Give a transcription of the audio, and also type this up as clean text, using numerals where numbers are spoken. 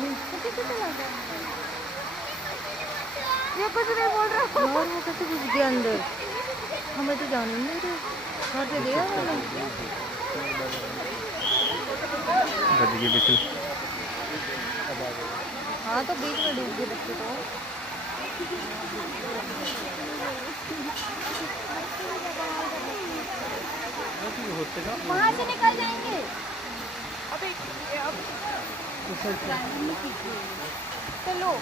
नहीं ये कुछ नहीं बोल रहा यार, वो कैसे घुस गया अंदर, हमें तो जाने नहीं दे, घर से दिया मैंने हाँ तो बीच में डूब गए बच्चे तो वहाँ से निकल जाएंगे अबे चलो।